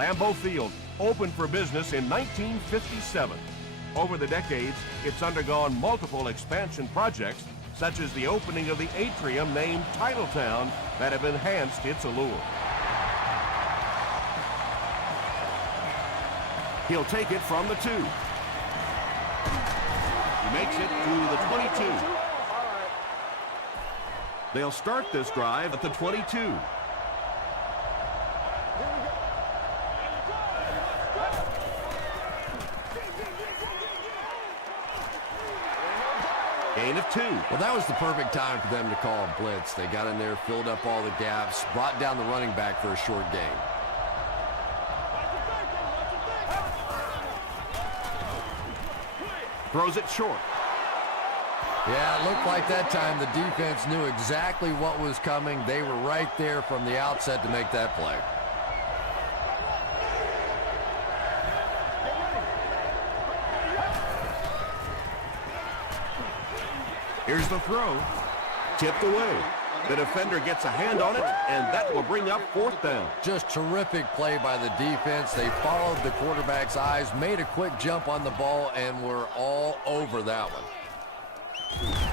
Lambeau Field opened for business in 1957. Over the decades, it's undergone multiple expansion projects, such as the opening of the atrium named Titletown, that have enhanced its allure. He'll take it from the 2. He makes it to the 22. They'll start this drive at the 22. Gain of 2. Well, that was the perfect time for them to call a blitz. They got in there, filled up all the gaps, brought down the running back for a short gain. Throws it short. Yeah, it looked like that time the defense knew exactly what was coming. They were right there from the outset to make that play. Here's the throw. Tipped away. The defender gets a hand on it, and that will bring up 4th down. Just terrific play by the defense. They followed the quarterback's eyes, made a quick jump on the ball, and were all over that one.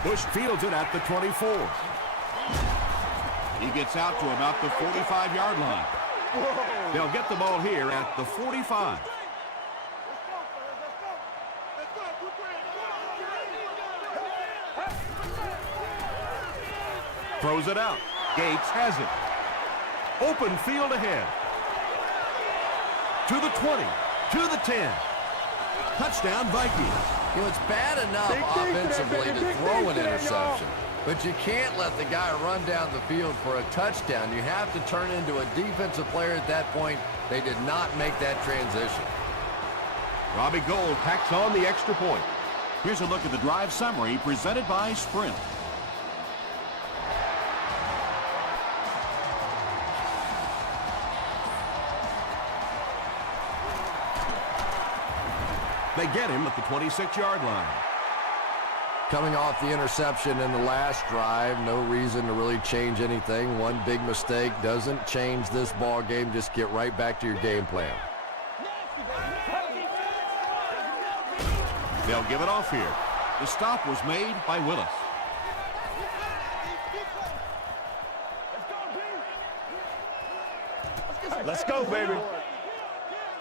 Bush fields it at the 24. He gets out to about the 45-yard line. They'll get the ball here at the 45. Throws it out. Gates has it. Open field ahead. To the 20. To the 10. Touchdown, Vikings. You know, it's bad enough offensively to throw an interception, but you can't let the guy run down the field for a touchdown. You have to turn into a defensive player at that point. They did not make that transition. Robbie Gould packs on the extra point. Here's a look at the drive summary presented by Sprint. They get him at the 26-yard line. Coming off the interception in the last drive, no reason to really change anything. One big mistake doesn't change this ball game. Just get right back to your game plan. They'll give it off here. The stop was made by Willis. Let's go, baby.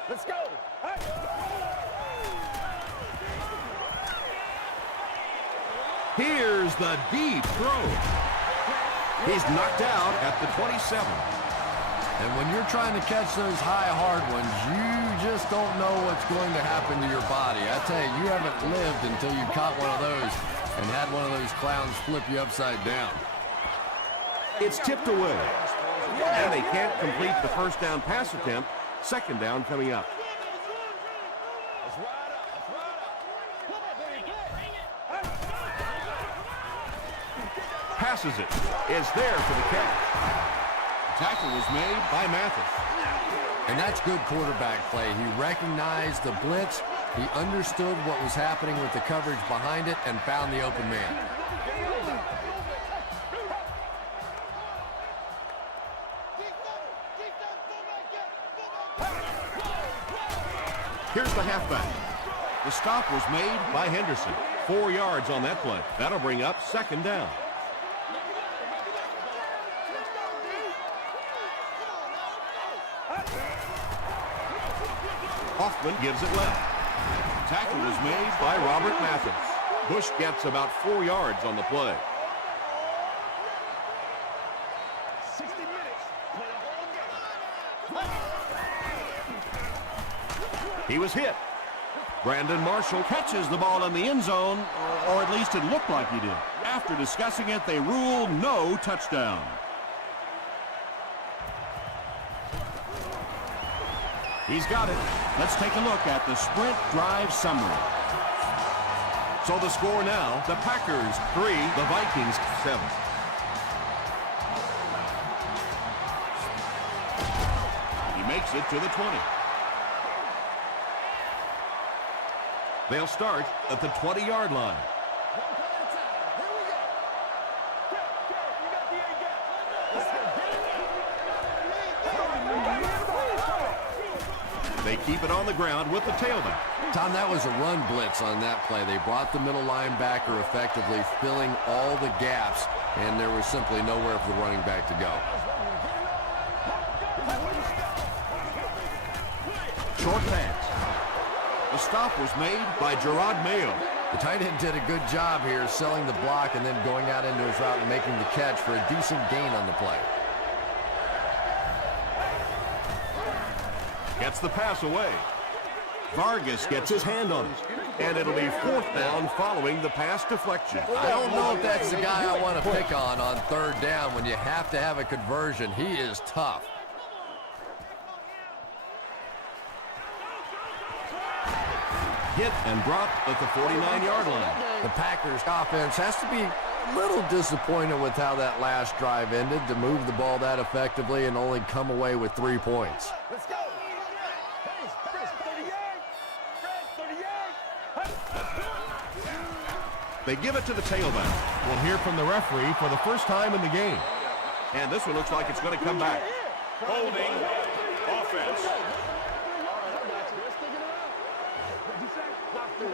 Let's go. Here's the deep throw. He's knocked out at the 27. And when you're trying to catch those high, hard ones, you just don't know what's going to happen to your body. I tell you, you haven't lived until you caught one of those and had one of those clowns flip you upside down. It's tipped away. And they can't complete the first down pass attempt. Second down coming up. Passes it. Is there for the catch. Tackle was made by Mathis. And that's good quarterback play. He recognized the blitz. He understood what was happening with the coverage behind it and found the open man. Here's the halfback. The stop was made by Henderson. 4 yards on that play. That'll bring up second down. Hoffman gives it left. Tackle was made by Robert Mathis. Bush gets about 4 yards on the play. 60 minutes. He was hit. Brandon Marshall catches the ball in the end zone, or at least it looked like he did. After discussing it, they rule no touchdown. He's got it. Let's take a look at the Sprint drive summary. So the score now, the Packers 3, the Vikings 7. He makes it to the 20. They'll start at the 20-yard line. They keep it on the ground with the tailback. Tom, that was a run blitz on that play. They brought the middle linebacker effectively, filling all the gaps, and there was simply nowhere for the running back to go. Short pass. The stop was made by Gerard Mayo. The tight end did a good job here selling the block and then going out into his route and making the catch for a decent gain on the play. Gets the pass away. Vargas gets his hand on it. And it'll be fourth down following the pass deflection. I don't know if that's the guy I want to pick on third down when you have to have a conversion. He is tough. Hit and dropped at the 49-yard line. The Packers offense has to be a little disappointed with how that last drive ended, to move the ball that effectively and only come away with 3 points. Let's go. They give it to the tailback. We'll hear from the referee for the first time in the game. And this one looks like it's going to come back. Holding offense.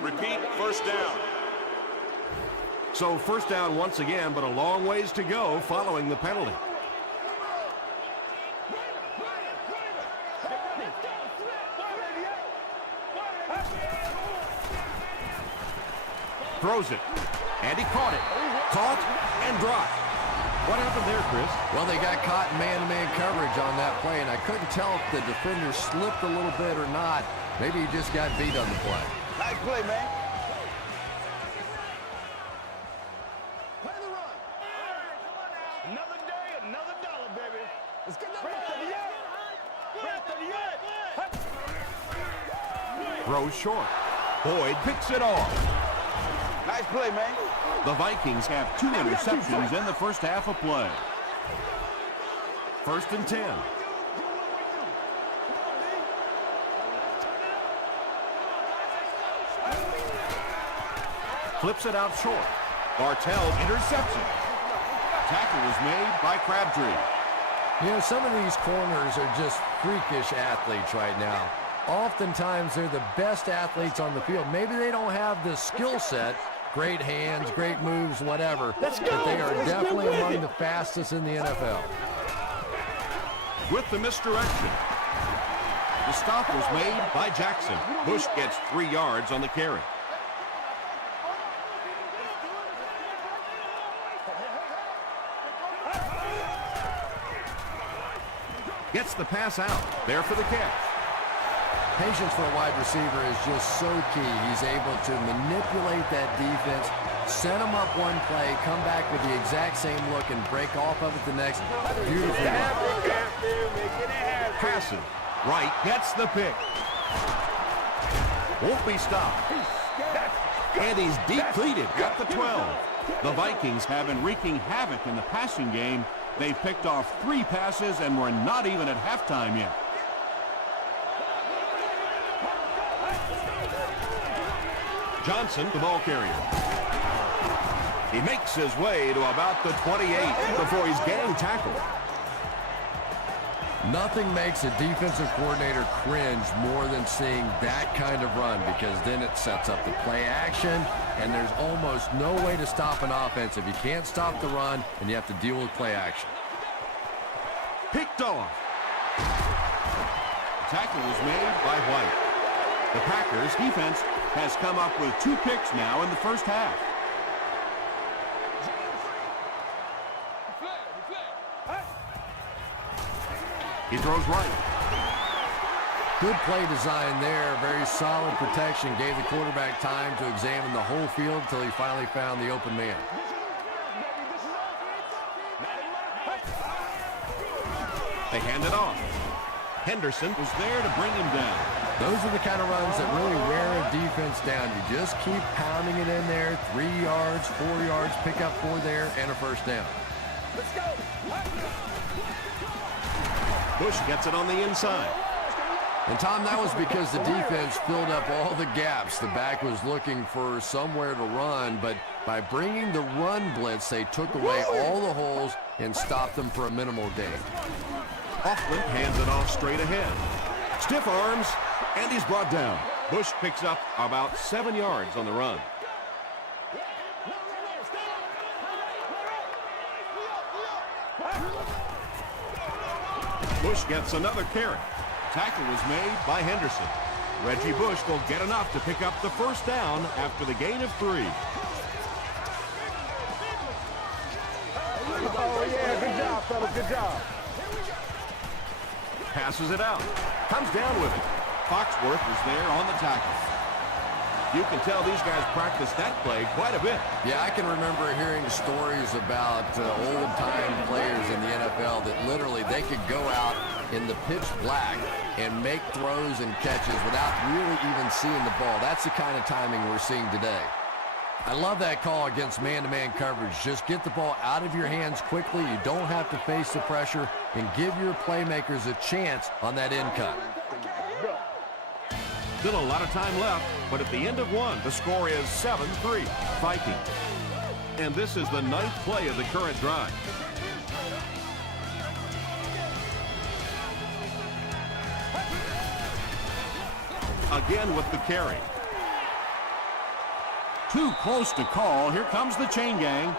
Repeat, first down. So first down once again, but a long ways to go following the penalty. Throws it, and he caught it. Caught and dropped. What happened there, Chris? Well, they got caught in man-to-man coverage on that play, and I couldn't tell if the defender slipped a little bit or not. Maybe he just got beat on the play. Nice play, man. Play the run. Another day, another dollar, baby. Let's get that ball. Throws short. Boyd picks it off. Nice play, man. The Vikings have 2 interceptions in the first half of play. 1st and 10. Flips it out short. Bartell's interception. Tackle was made by Crabtree. You know, some of these corners are just freakish athletes right now. Oftentimes, they're the best athletes on the field. Maybe they don't have the skill set, great hands, great moves, whatever, but they are definitely among the fastest in the NFL. With the misdirection. The stop was made by Jackson. Bush gets 3 yards on the carry. Gets the pass out. There for the catch. Patience for a wide receiver is just so key. He's able to manipulate that defense, set them up one play, come back with the exact same look, and break off of it the next. Beautifully done. Passing. Wright gets the pick. Won't be stopped. And he's depleted at the 12. The Vikings have been wreaking havoc in the passing game. They picked off 3 passes and we're not even at halftime yet. Johnson, the ball carrier. He makes his way to about the 28 before he's getting tackled. Nothing makes a defensive coordinator cringe more than seeing that kind of run, because then it sets up the play action, and there's almost no way to stop an offense if you can't stop the run and you have to deal with play action. Picked off. The tackle was made by White. The Packers defense has come up with 2 picks now in the first half. He throws right. Good play design there. Very solid protection. Gave the quarterback time to examine the whole field until he finally found the open man. They hand it off. Henderson was there to bring him down. Those are the kind of runs that really wear a defense down. You just keep pounding it in there. 3 yards, 4 yards, pick up 4 there, and a first down. Let's go. Bush gets it on the inside. And, Tom, that was because the defense filled up all the gaps. The back was looking for somewhere to run, but by bringing the run blitz, they took away all the holes and stopped them for a minimal gain. Hoffman hands it off straight ahead. Stiff arms, and he's brought down. Bush picks up about 7 yards on the run. Bush gets another carry. Tackle was made by Henderson. Reggie Bush will get enough to pick up the first down after the gain of 3. Oh, yeah, good job, fellas, good job. Passes it out. Comes down with it. Foxworth was there on the tackle. You can tell these guys practice that play quite a bit. Yeah, I can remember hearing stories about old-time players in the NFL that literally they could go out in the pitch black and make throws and catches without really even seeing the ball. That's the kind of timing we're seeing today. I love that call against man-to-man coverage. Just get the ball out of your hands quickly. You don't have to face the pressure, and give your playmakers a chance on that end cut. Still a lot of time left, but at the end of 1, the score is 7-3, Vikings. And this is the 9th play of the current drive. Again with the carry. Too close to call. Here comes the chain gang.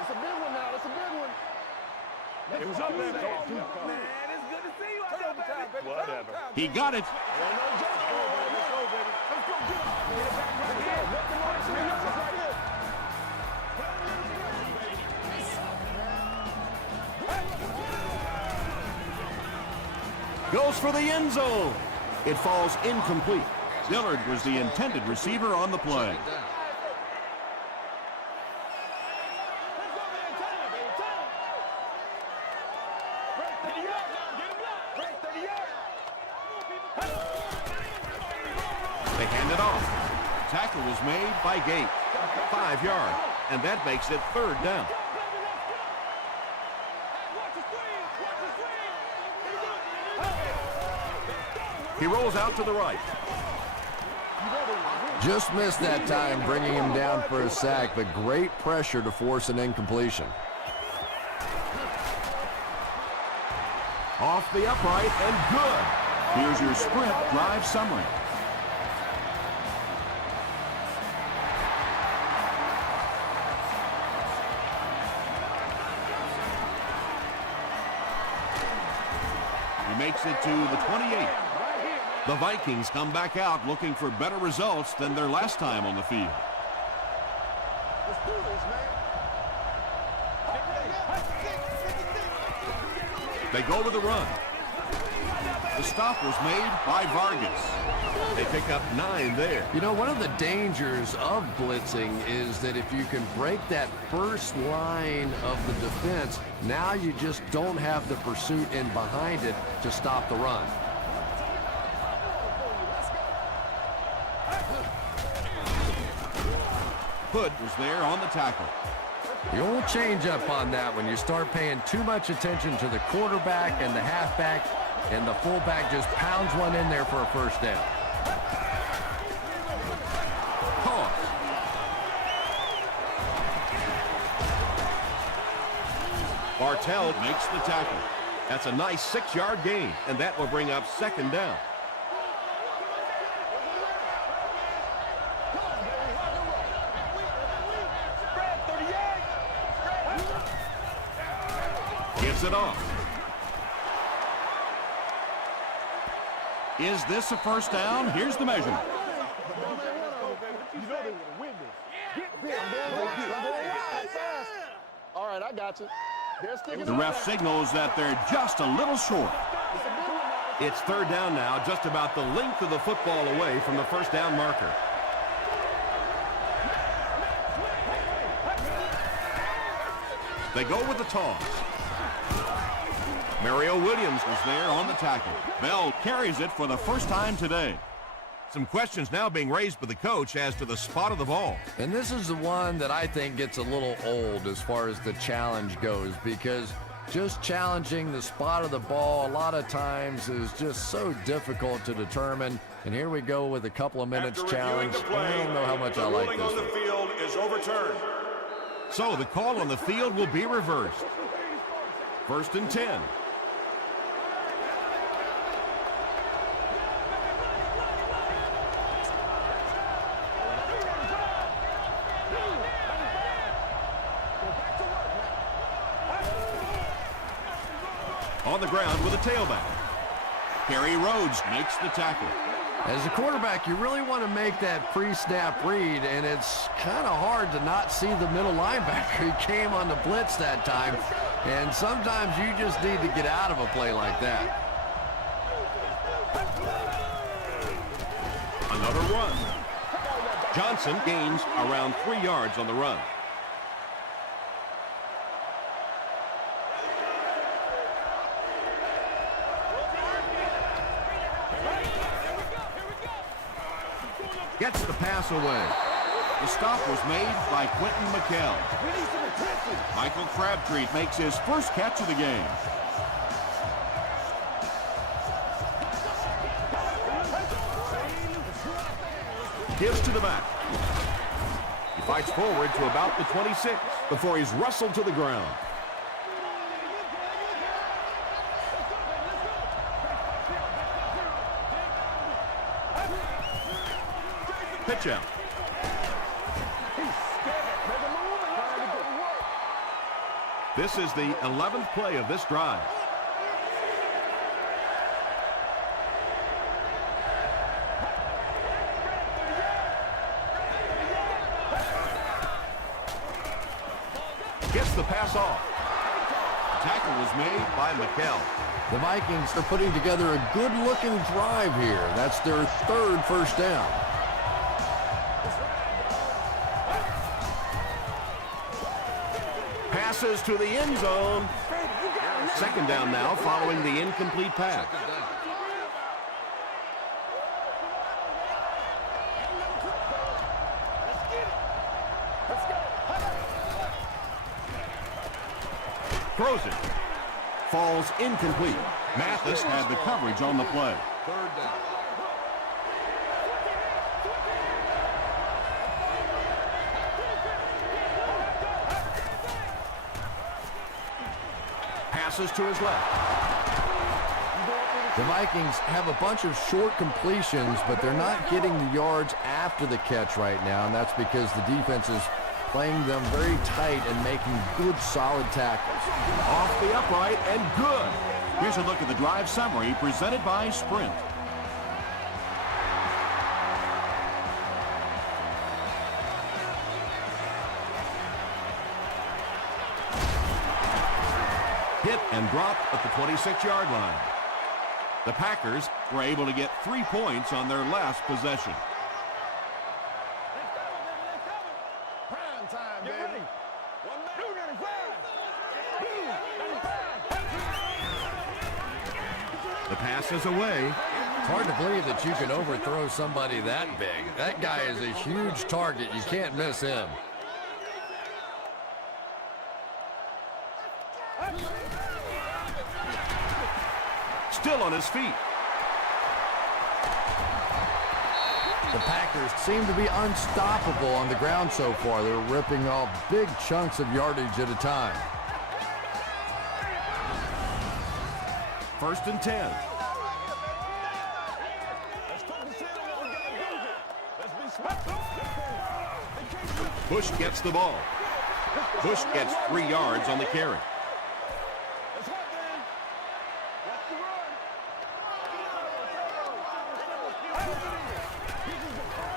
It's a big one now, it's a big one. It was up there, man. It's good to see you out there, baby. Whatever. He got it. Goes for the end zone. It falls incomplete. Dillard was the intended receiver on the play. They hand it off. Tackle was made by Gate. 5 yards, and that makes it 3rd down. He rolls out to the right. Just missed that time, bringing him down for a sack, but great pressure to force an incompletion. Off the upright and good. Here's your sprint drive summary. He makes it to the 28. The Vikings come back out looking for better results than their last time on the field. Let's do this, man. They go to the run. The stop was made by Vargas. They pick up 9 there. You know, one of the dangers of blitzing is that if you can break that first line of the defense, now you just don't have the pursuit in behind it to stop the run. Hood was there on the tackle. The old change up on that when you start paying too much attention to the quarterback and the halfback, and the fullback just pounds one in there for a first down. Pause. Bartell makes the tackle. That's a nice 6-yard gain, and that will bring up 2nd down. Gives it off. Is this a first down? Here's the measurement. All right, I got you. The ref signals that they're just a little short. It's 3rd down now, just about the length of the football away from the first down marker. They go with the toss. Mario Williams was there on the tackle. Bell carries it for the first time today. Some questions now being raised by the coach as to the spot of the ball. And this is the one that I think gets a little old as far as the challenge goes, because just challenging the spot of the ball a lot of times is just so difficult to determine. And here we go with a couple of minutes challenge. I don't know how much I like this on the field is overturned. So the call on the field will be reversed. 1st and 10. On the ground with a tailback. Kerry Rhodes makes the tackle. As a quarterback, you really want to make that pre-snap read, and it's kind of hard to not see the middle linebacker. He came on the blitz that time, and sometimes you just need to get out of a play like that. Another run. Johnson gains around 3 yards on the run. Gets the pass away. The stop was made by Quentin McKell. Michael Crabtree makes his first catch of the game. Gives to the back. He fights forward to about the 26 before he's wrestled to the ground. Pitch out. This is the 11th play of this drive. Gets the pass off. Tackle was made by McKell. The Vikings are putting together a good-looking drive here. That's their 3rd first down. Passes to the end zone. 2nd down now following the incomplete pass. Throws it. Falls incomplete. Mathis had the coverage on the play. 3rd down. Passes to his left. The Vikings have a bunch of short completions, but they're not getting the yards after the catch right now, and that's because the defense is playing them very tight and making good, solid tackles. Off the upright and good. Here's a look at the drive summary presented by Sprint. Hit and dropped at the 26-yard line. The Packers were able to get 3 points on their last possession. The pass is away. It's hard to believe that you can overthrow somebody that big. That guy is a huge target. You can't miss him. Still on his feet. The Packers seem to be unstoppable on the ground so far. They're ripping off big chunks of yardage at a time. 1st and 10. Bush gets the ball. Bush gets 3 yards on the carry.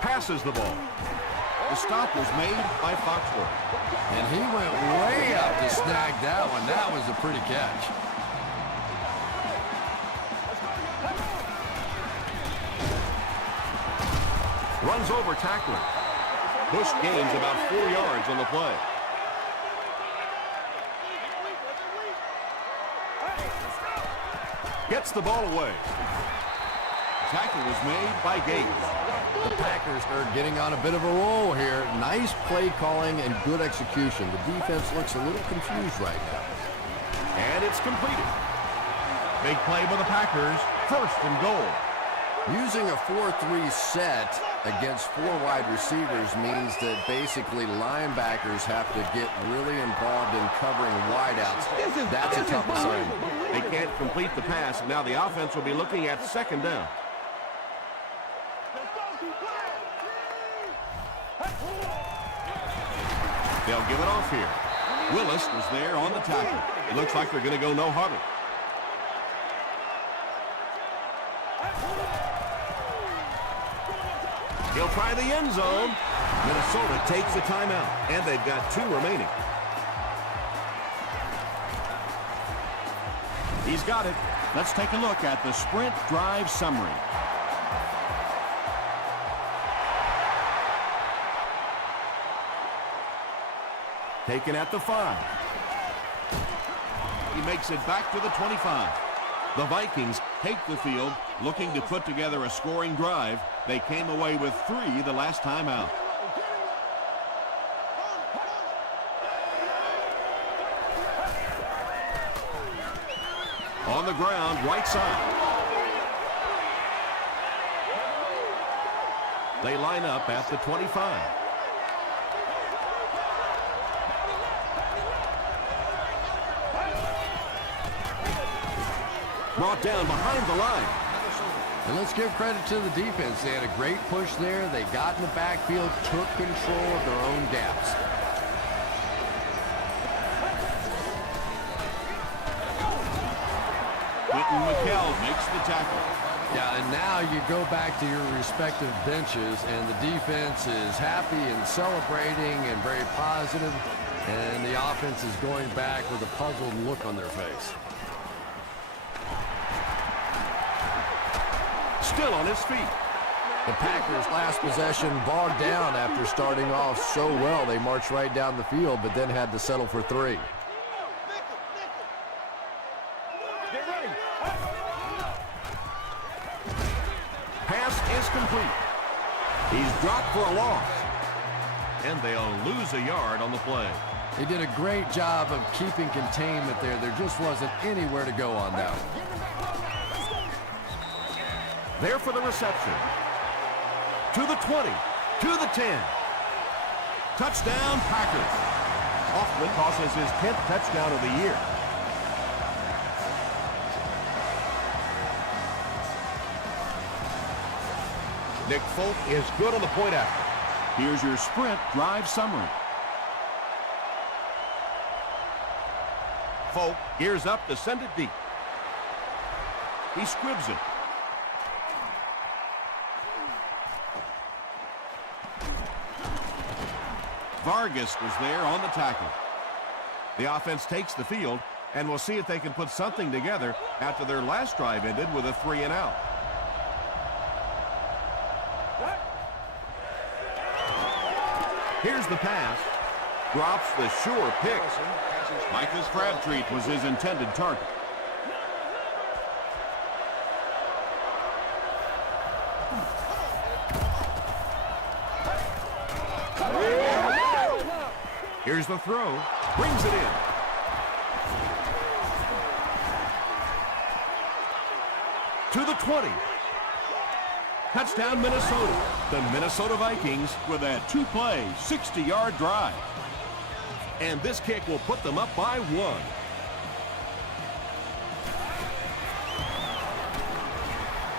Passes the ball. The stop was made by Foxworth. And he went way up to snag that one. That was a pretty catch. Runs over tackler. Bush gains about 4 yards on the play. Gets the ball away. Tackle was made by Gates. The Packers are getting on a bit of a roll here. Nice play calling and good execution. The defense looks a little confused right now. And it's completed. Big play by the Packers. 1st and goal. Using a 4-3 set against 4 wide receivers means that basically linebackers have to get really involved in covering wideouts. That's a tough assignment. They can't complete the pass, and now the offense will be looking at 2nd down. They'll give it off here. Willis was there on the tackle. It looks like they're going to go no huddle. He'll try the end zone. Minnesota takes the timeout, and they've got 2 remaining. He's got it. Let's take a look at the sprint drive summary. Taken at the 5. He makes it back to the 25. The Vikings take the field, looking to put together a scoring drive. They came away with 3 the last time out. On the ground, right side. They line up at the 25. Brought down behind the line. And let's give credit to the defense. They had a great push there. They got in the backfield, took control of their own gaps. McHale makes the tackle. Yeah, and now you go back to your respective benches, and the defense is happy and celebrating and very positive, and the offense is going back with a puzzled look on their face. Still on his feet. The Packers' last possession bogged down after starting off so well. They marched right down the field, but then had to settle for 3. Pass is complete. He's dropped for a loss. And they'll lose a yard on the play. They did a great job of keeping containment there. There just wasn't anywhere to go on that one. There for the reception. To the 20. To the 10. Touchdown, Packers. Hoffman tosses his 10th touchdown of the year. Nick Folk is good on the point after. Here's your sprint drive summary. Folk gears up to send it deep. He squibs it. Vargas was there on the tackle. The offense takes the field, and we'll see if they can put something together after their last drive ended with a 3 and out. Here's the pass. Drops the sure pick. Michael Crabtree was his intended target. Here's the throw. Brings it in. To the 20. Touchdown, Minnesota. The Minnesota Vikings With a 2-play, 60-yard drive. and this kick will put them up by 1.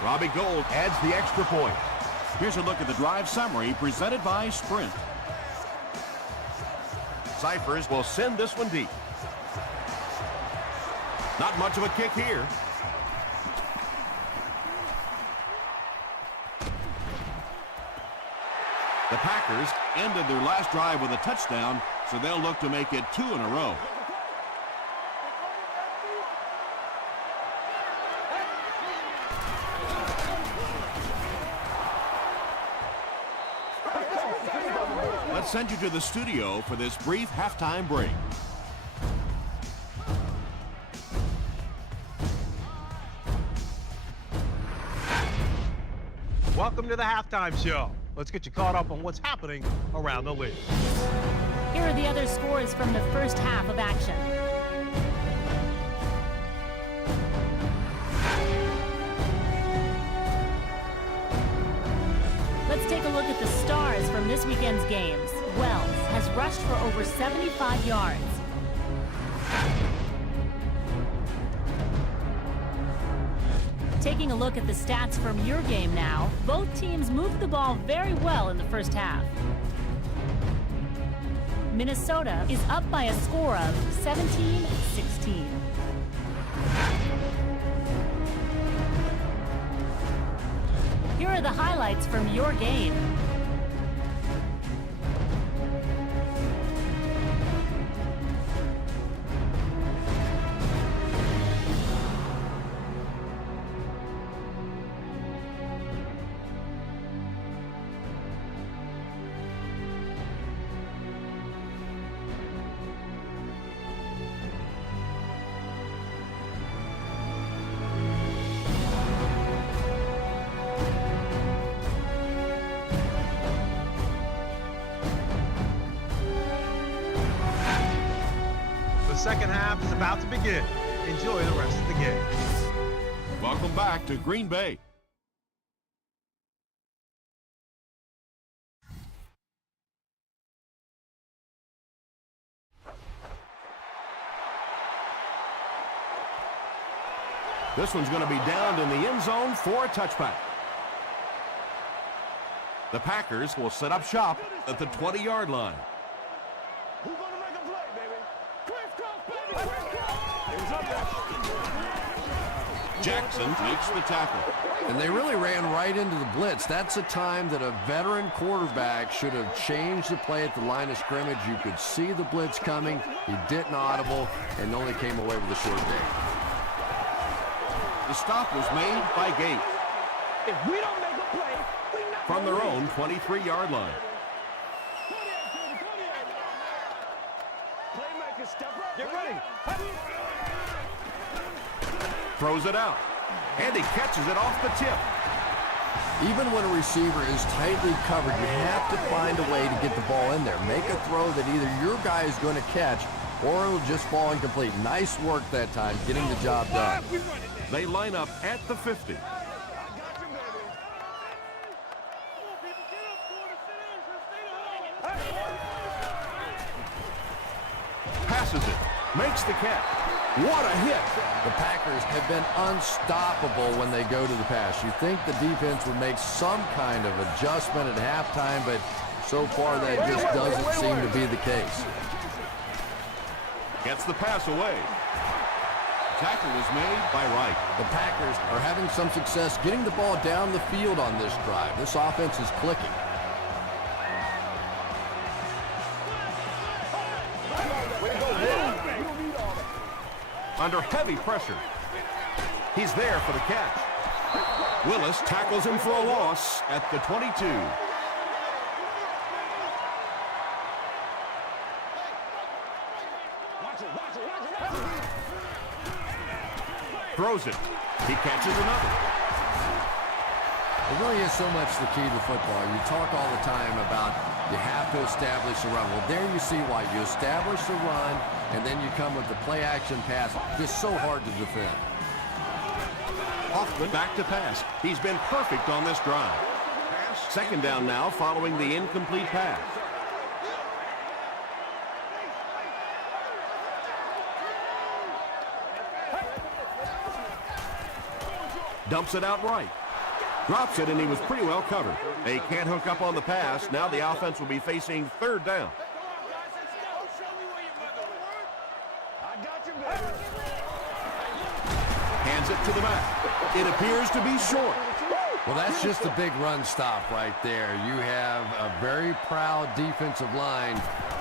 Robbie Gould adds the extra point. Here's a look at the drive summary presented by Sprint. Cyphers will send this one deep. Not much of a kick here. The Packers ended their last drive with a touchdown, so they'll look to make it 2 in a row. Let's send you to the studio for this brief halftime break. Welcome to the halftime show. Let's get you caught up on what's happening around the league. Here are the other scores from the first half of action. Let's take a look at the stars from this weekend's games. Wells has rushed for over 75 yards. Taking a look at the stats from your game now, both teams moved the ball very well in the first half. Minnesota is up by a score of 17-16. Here are the highlights from your game. The second half is about to begin. Enjoy the rest of the game. Welcome back to Green Bay. This one's going to be downed in the end zone for a touchback. The Packers will set up shop at the 20-yard line. Who's gonna make a play, baby? Crisscross, baby! Jackson makes the tackle. And they really ran right into the blitz. That's a time that a veteran quarterback should have changed the play at the line of scrimmage. You could see the blitz coming. He didn't audible and only came away with a short gain. The stop was made by Gate If we don't make a play, we not from their own 23-yard line. Playmakers, step up. Get ready. Throws it out. And he catches it off the tip. Even when a receiver is tightly covered, you have to find a way to get the ball in there. Make a throw that either your guy is going to catch or it'll just fall incomplete. Nice work that time, getting the job done. They line up at the 50. Passes it. Makes the catch. What a hit. The Packers have been unstoppable when they go to the pass. You think the defense would make some kind of adjustment at halftime, but so far that just doesn't seem to be the case. Gets the pass away. Tackle was made by Wright. The Packers are having some success getting the ball down the field on this drive. This offense is clicking. Under heavy pressure. He's there for the catch. Willis tackles him for a loss at the 22. Throws it. He catches another. It really is so much the key to football. You talk all the time about you have to establish a run. Well, there you see why. You establish the run, and then you come with the play-action pass. Just so hard to defend. Hoffman back to pass. He's been perfect on this drive. Second down now following the incomplete pass. Dumps it out right. Drops it, and he was pretty well covered. They can't hook up on the pass. Now the offense will be facing third down. Hands it to the back. It appears to be short. Well, that's just a big run stop right there. You have a very proud defensive line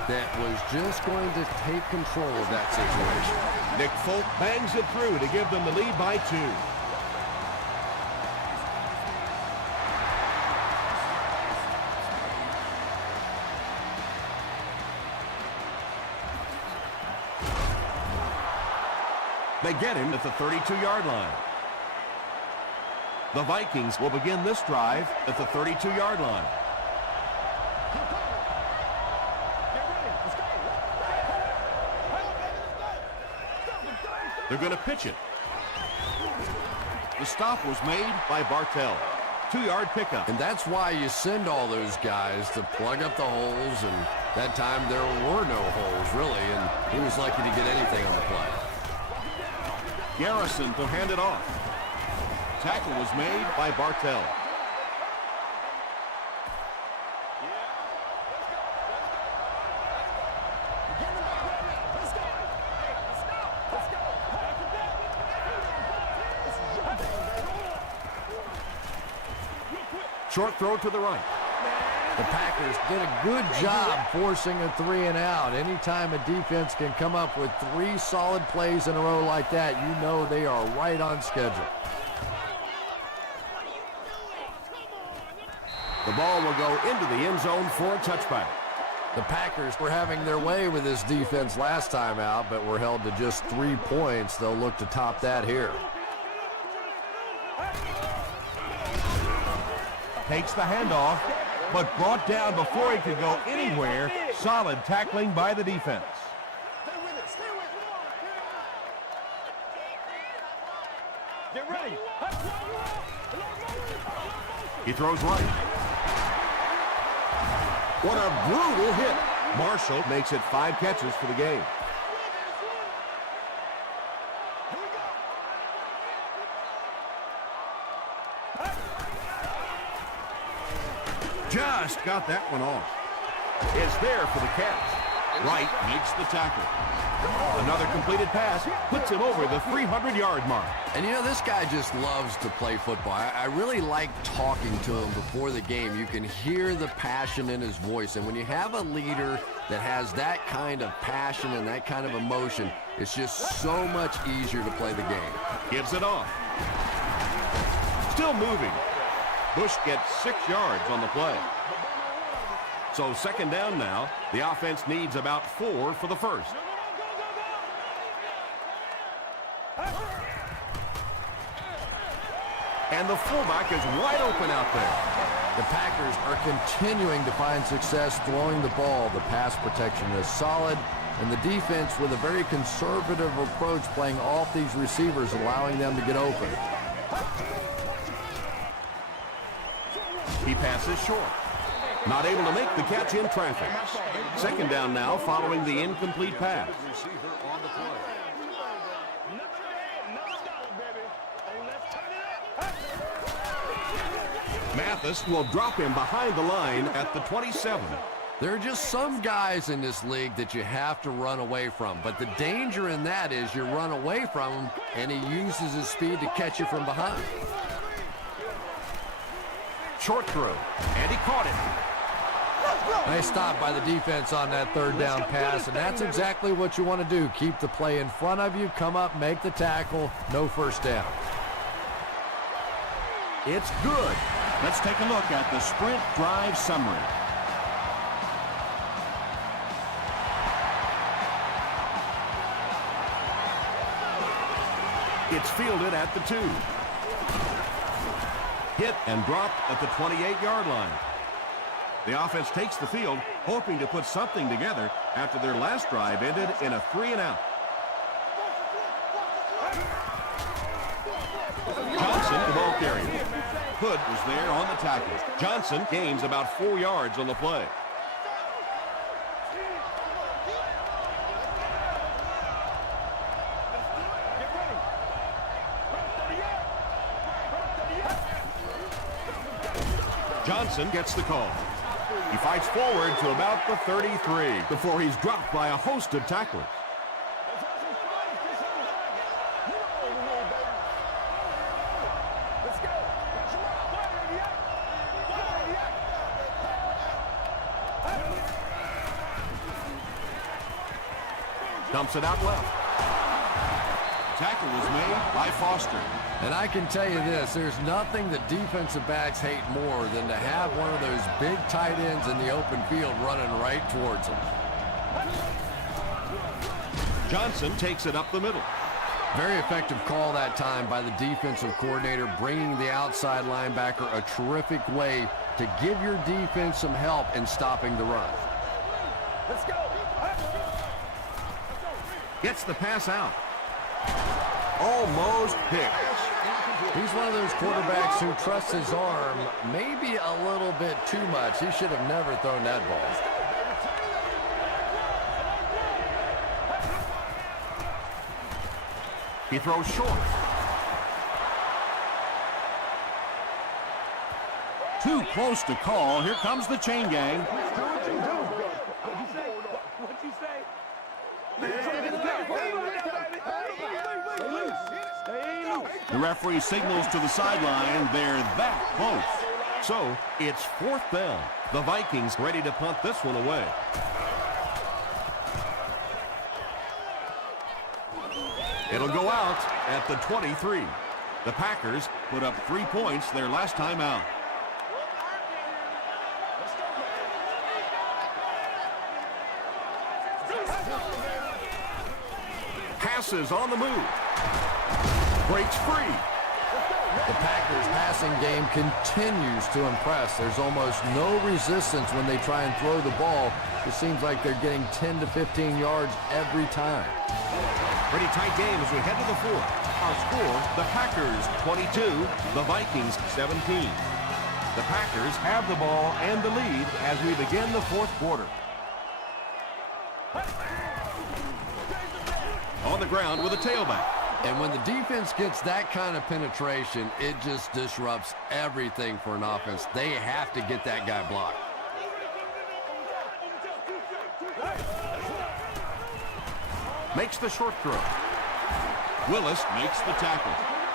that was just going to take control of that situation. Nick Folk bangs it through to give them the lead by 2. They get him at the 32-yard line. The Vikings will begin this drive at the 32-yard line. They're going to pitch it. The stop was made by Bartell. 2-yard pickup. And that's why you send all those guys to plug up the holes, and that time there were no holes, really, and he was lucky to get anything on the play. Garrison to hand it off. Tackle was made by Bartell. Short throw to the right. The Packers did a good job forcing a 3 and out. Anytime a defense can come up with 3 solid plays in a row like that, you know they are right on schedule. The ball will go into the end zone for a touchback. The Packers were having their way with this defense last time out, but were held to just 3 points. They'll look to top that here. Takes the handoff, but brought down before he could go anywhere. Solid tackling by the defense. Get ready. He throws right. What a brutal hit. Marshall makes it 5 catches for the game. Just got that one off. It's there for the catch. Wright makes the tackle. Another completed pass puts him over the 300-yard mark. And you know, this guy just loves to play football. I really like talking to him before the game. You can hear the passion in his voice. And when you have a leader that has that kind of passion and that kind of emotion, it's just so much easier to play the game. Gives it off. Still moving. Bush gets 6 yards on the play. So second down now. The offense needs about 4 for the first. And the fullback is wide open out there. The Packers are continuing to find success throwing the ball. The pass protection is solid, and the defense with a very conservative approach playing off these receivers, allowing them to get open. He passes short. Not able to make the catch in traffic. Second down now following the incomplete pass. Mathis will drop him behind the line at the 27. There are just some guys in this league that you have to run away from, but the danger in that is you run away from him and he uses his speed to catch you from behind. Short throw, and he caught it. Nice stop by the defense on that third down pass, and that's exactly what you want to do. Keep the play in front of you, come up, make the tackle, no first down. It's good. Let's take a look at the sprint drive summary. It's fielded at the 2. Hit and dropped at the 28-yard line. The offense takes the field, hoping to put something together after their last drive ended in a 3 and out. Johnson, the ball carrier. Hood was there on the tackle. Johnson gains about 4 yards on the play. Johnson gets the call. He fights forward to about the 33 before he's dropped by a host of tacklers. Dumps it out left. Tackle was made by Foster. And I can tell you this, there's nothing that defensive backs hate more than to have one of those big tight ends in the open field running right towards them. Johnson takes it up the middle. Very effective call that time by the defensive coordinator, bringing the outside linebacker a terrific way to give your defense some help in stopping the run. Let's go. Gets the pass out. Almost picked. He's one of those quarterbacks who trusts his arm maybe a little bit too much. He should have never thrown that ball. He throws short. Too close to call. Here comes the chain gang. What'd you say? The referee signals to the sideline. They're that close. So it's 4th down. The Vikings ready to punt this one away. It'll go out at the 23. The Packers put up 3 points their last time out. Passes on the move. Breaks free. The Packers' passing game continues to impress. There's almost no resistance when they try and throw the ball. It seems like they're getting 10 to 15 yards every time. Pretty tight game as we head to the 4th. Our score, the Packers 22, the Vikings 17. The Packers have the ball and the lead as we begin the 4th quarter. On the ground with a tailback. And when the defense gets that kind of penetration, it just disrupts everything for an offense. They have to get that guy blocked. Makes the short throw. Willis makes the tackle.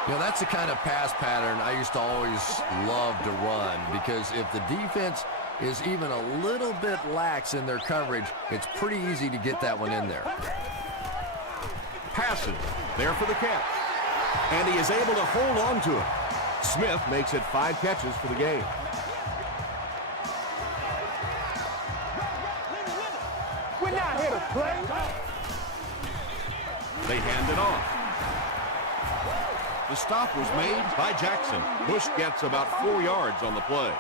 You know, that's the kind of pass pattern I used to always love to run, because if the defense is even a little bit lax in their coverage, it's pretty easy to get that one in there. Passes there for the catch. And he is able to hold on to it. Smith makes it 5 catches for the game. We're not here to play. They hand it off. The stop was made by Jackson. Bush gets about 4 yards on the play.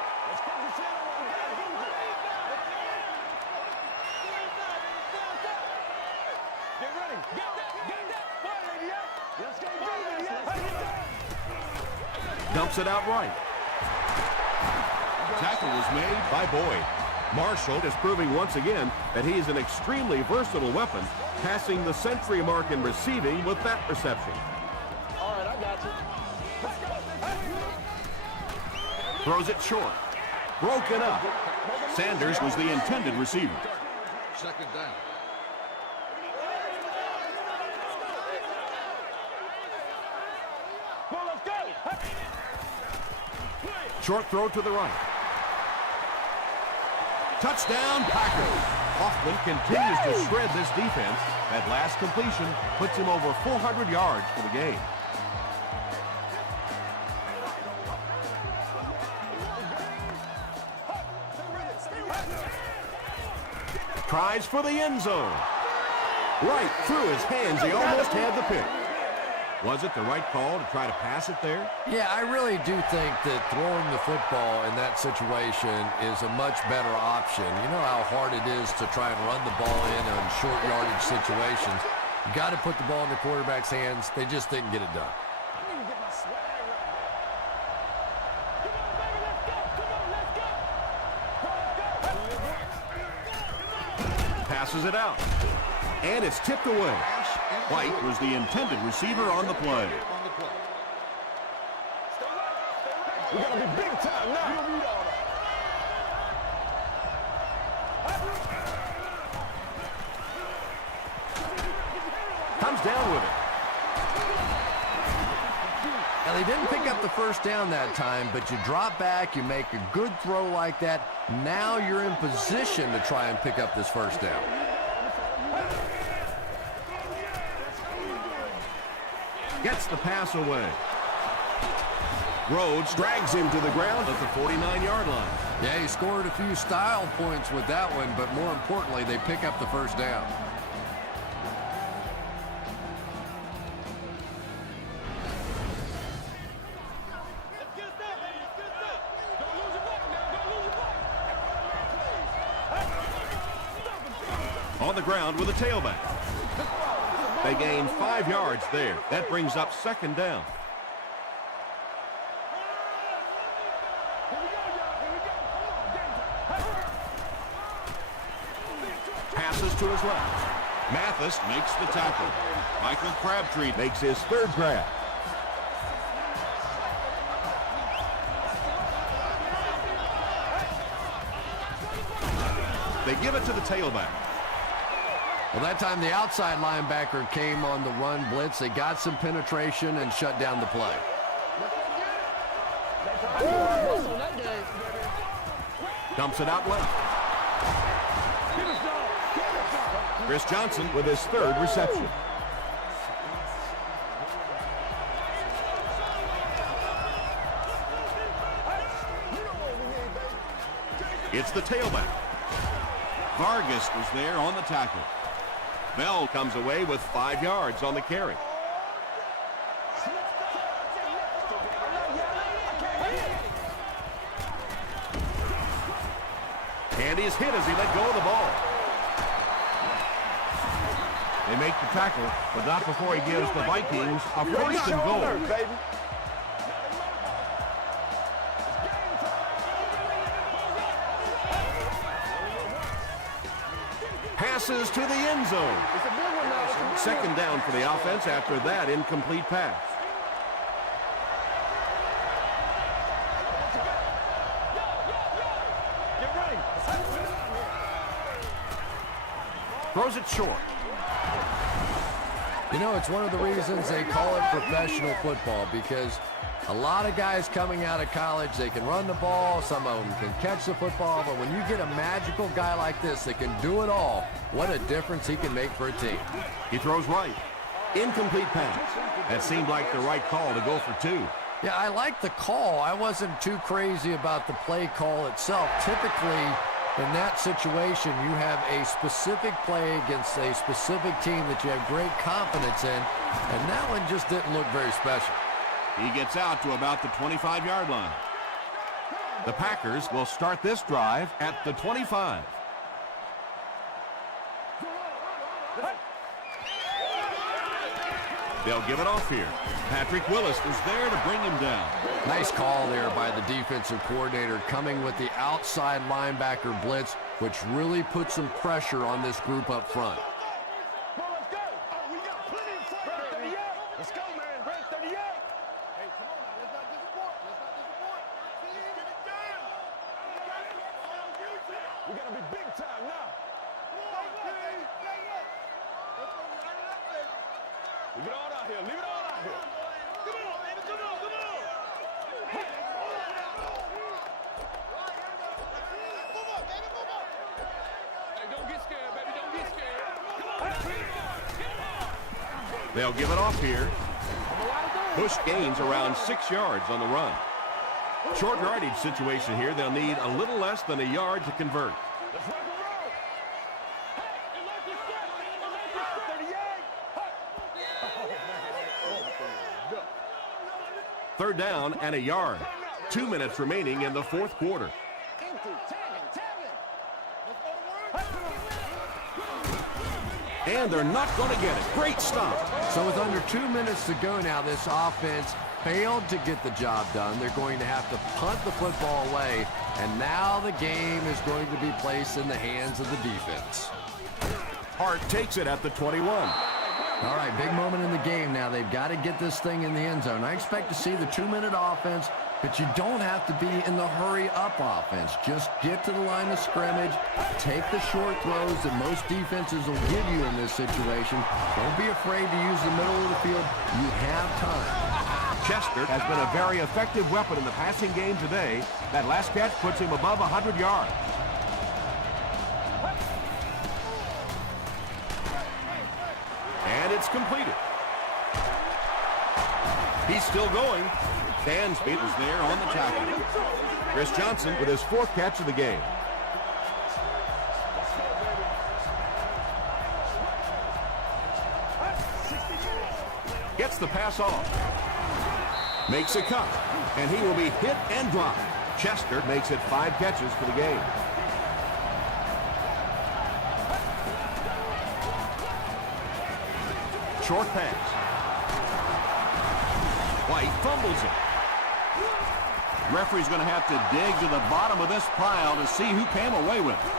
Dumps it out right. Tackle was made by Boyd. Marshall is proving once again that he is an extremely versatile weapon, passing the century mark in receiving with that reception. All right, I got you. Throws it short. Broken up. Sanders was the intended receiver. 2nd down. Well, let's go. Short throw to the right. Touchdown, Packers. Hoffman continues to shred this defense. That last completion puts him over 400 yards for the game. Tries for the end zone. Right through his hands. He almost had the pick. Was it the right call to try to pass it there? Yeah, I really do think that throwing the football in that situation is a much better option. You know how hard it is to try and run the ball in short yardage situations. You got to put the ball in the quarterback's hands. They just didn't get it done. Passes it out. And it's tipped away. White was the intended receiver on the play. We gotta be big time now. Comes down with it. Now, they didn't pick up the first down that time, but you drop back, you make a good throw like that. Now you're in position to try and pick up this first down. Gets the pass away. Rhodes drags him to the ground at the 49-yard line. Yeah, he scored a few style points with that one, but more importantly, they pick up the first down. On the ground with a tailback. They gain 5 yards there. That brings up 2nd down. Passes to his left. Mathis makes the tackle. Michael Crabtree makes his 3rd grab. They give it to the tailback. Well, that time the outside linebacker came on the run blitz. They got some penetration and shut down the play. On that game. Dumps it out left. Chris Johnson with his third reception. It's the tailback. Vargas was there on the tackle. Bell comes away with 5 yards on the carry. And he's hit as he let go of the ball. They make the tackle, but not before he gives the Vikings a first and goal. Passes to the end zone. Second down for the offense after that incomplete pass. Throws it short. You know, it's one of the reasons they call it professional football, because a lot of guys coming out of college, they can run the ball, some of them can catch the football, but when you get a magical guy like this that can do it all, what a difference he can make for a team. He throws right. Incomplete pass. That seemed like the right call to go for 2. Yeah, I like the call. I wasn't too crazy about the play call itself. Typically, in that situation, you have a specific play against a specific team that you have great confidence in, and that one just didn't look very special. He gets out to about the 25-yard line. The Packers will start this drive at the 25. They'll give it off here. Patrick Willis was there to bring him down. Nice call there by the defensive coordinator, coming with the outside linebacker blitz, which really put some pressure on this group up front. Let's go, man. Red 38. Hey, come on now. Let's not disappoint. Let's get it done. We got to be big time now. Leave it all out here. Leave it all out here. Come on, baby. Come on. Move up, baby. Move up. Hey, don't get scared, baby. Don't get scared. Come on. They'll give it off here. Bush gains around 6 yards on the run. Short yardage situation here. They'll need a little less than a yard to convert. Third down and a yard. 2 minutes remaining in the fourth quarter. And they're not going to get it. Great stop. So with under 2 minutes to go now, this offense failed to get the job done. They're going to have to punt the football away, and now the game is going to be placed in the hands of the defense. Hart takes it at the 21. All right, big moment in the game now. They've got to get this thing in the end zone. I expect to see the 2-minute offense, but you don't have to be in the hurry-up offense. Just get to the line of scrimmage, take the short throws that most defenses will give you in this situation. Don't be afraid to use the middle of the field. You have time. Chester has been a very effective weapon in the passing game today. That last catch puts him above 100 yards. And it's completed. He's still going. Dansby was there on the tackle. Chris Johnson with his 4th catch of the game. Gets the pass off. Makes a cut. And he will be hit and dropped. Chester makes it 5 catches for the game. Short pass. White fumbles it. Referee's going to have to dig to the bottom of this pile to see who came away with it.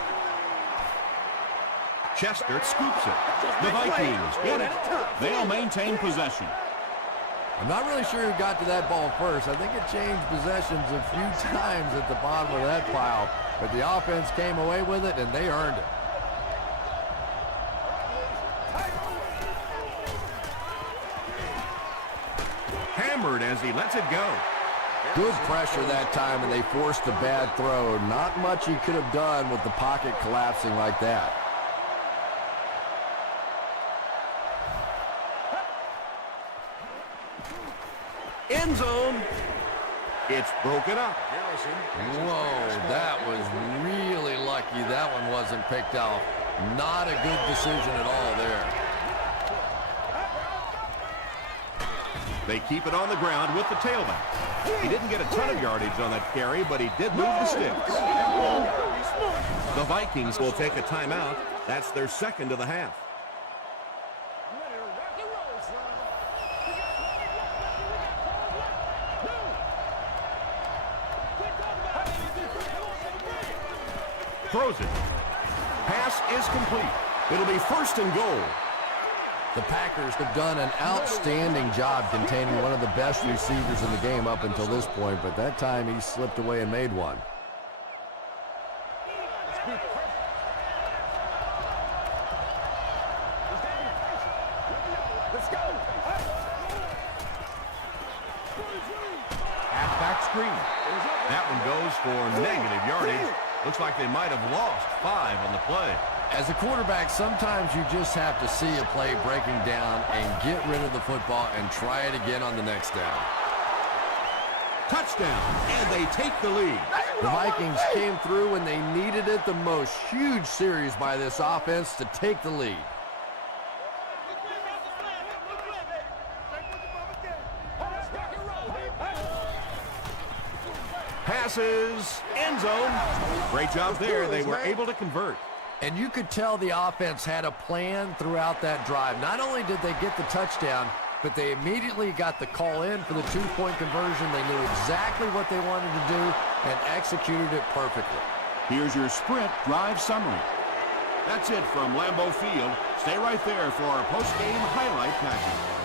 Chester scoops it. The Vikings get it. They'll maintain possession. I'm not really sure who got to that ball first. I think it changed possessions a few times at the bottom of that pile, but the offense came away with it, and they earned it. Hammered as he lets it go. Good pressure that time, and they forced a bad throw. Not much he could have done with the pocket collapsing like that. End zone. It's broken up. Whoa, that was really lucky that one wasn't picked off. Not a good decision at all there. They keep it on the ground with the tailback. He didn't get a ton of yardage on that carry, but he did move the sticks. The Vikings will take a timeout. That's their second of the half. Throws it. Pass is complete. It'll be 1st and goal. The Packers have done an outstanding job containing one of the best receivers in the game up until this point, but that time he slipped away and made one. Halfback screen. That one goes for negative yardage. Looks like they might have lost 5 on the play. As a quarterback, sometimes you just have to see a play breaking down and get rid of the football and try it again on the next down. Touchdown, and they take the lead. The Vikings came through when they needed it the most. Huge series by this offense to take the lead. Passes, end zone. Great job there. They were able to convert. And you could tell the offense had a plan throughout that drive. Not only did they get the touchdown, but they immediately got the call in for the 2-point conversion. They knew exactly what they wanted to do and executed it perfectly. Here's your sprint drive summary. That's it from Lambeau Field. Stay right there for our post-game highlight package.